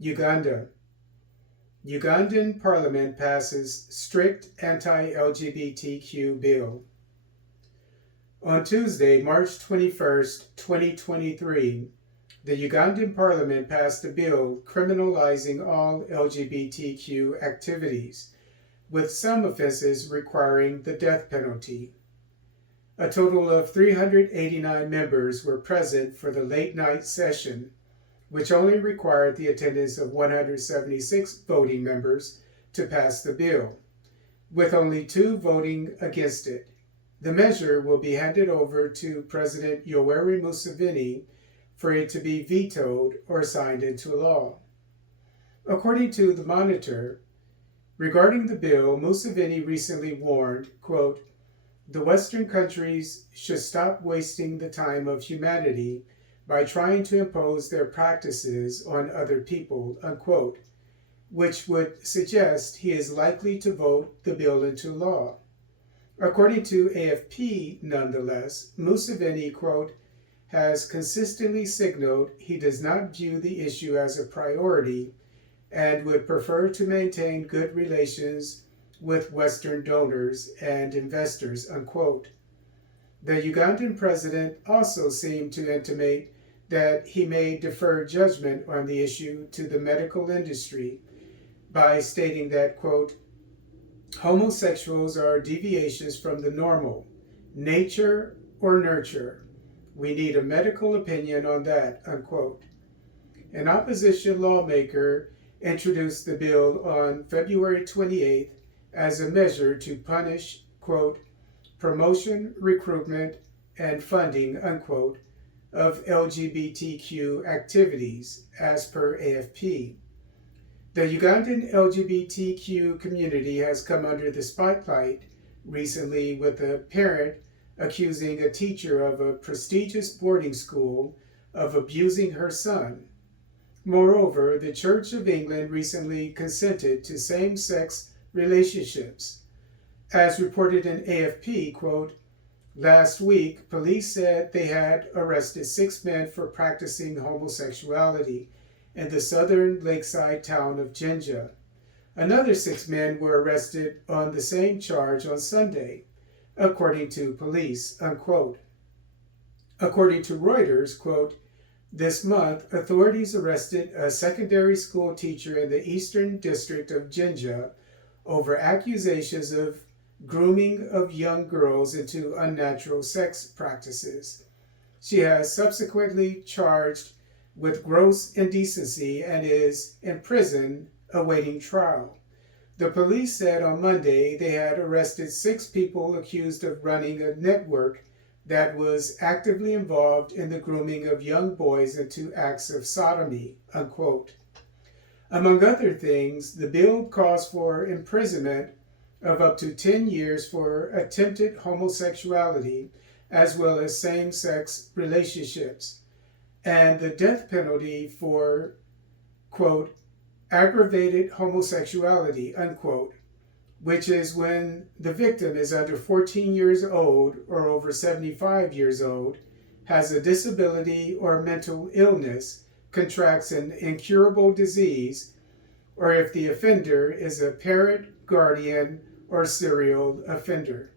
Uganda. Ugandan parliament passes strict anti-LGBTQ bill. On Tuesday, March 21st, 2023, the Ugandan parliament passed a bill criminalizing all LGBTQ activities, with some offenses requiring the death penalty. A total of 389 members were present for the late-night session, which only required the attendance of 176 voting members to pass the bill, with only 2 voting against it. The measure will be handed over to President Yoweri Museveni for it to be vetoed or signed into law. According to the Monitor, regarding the bill, Museveni recently warned, quote, "The Western countries should stop wasting the time of humanity by trying to impose their practices on other people," unquote, which would suggest he is likely to vote the bill into law. According to AFP, nonetheless, Museveni, quote, has consistently signaled he does not view the issue as a priority and would prefer to maintain good relations with Western donors and investors, unquote. The Ugandan president also seemed to intimate that he may defer judgment on the issue to the medical industry by stating that, quote, "Homosexuals are deviations from the normal, nature or nurture. We need a medical opinion on that," unquote. An opposition lawmaker introduced the bill on February 28th as a measure to punish, quote, "promotion, recruitment, and funding," unquote, of LGBTQ activities, as per AFP. The Ugandan LGBTQ community has come under the spotlight recently, with a parent accusing a teacher of a prestigious boarding school of abusing her son. Moreover, the Church of England recently consented to same-sex relationships. As reported in AFP, quote, "Last week, police said they had arrested 6 men for practicing homosexuality in the southern lakeside town of Jinja. Another 6 men were arrested on the same charge on Sunday, according to police," unquote. According to Reuters, quote, "This month, authorities arrested a secondary school teacher in the eastern district of Jinja over accusations of grooming of young girls into unnatural sex practices. She has subsequently charged with gross indecency and is in prison awaiting trial." The police said on Monday they had arrested 6 people accused of running a network that was actively involved in the grooming of young boys into acts of sodomy, unquote. Among other things, the bill calls for imprisonment of up to 10 years for attempted homosexuality, as well as same-sex relationships, and the death penalty for, quote, "aggravated homosexuality," unquote, which is when the victim is under 14 years old or over 75 years old, has a disability or mental illness, contracts an incurable disease, or if the offender is a parent, guardian, or serial offender.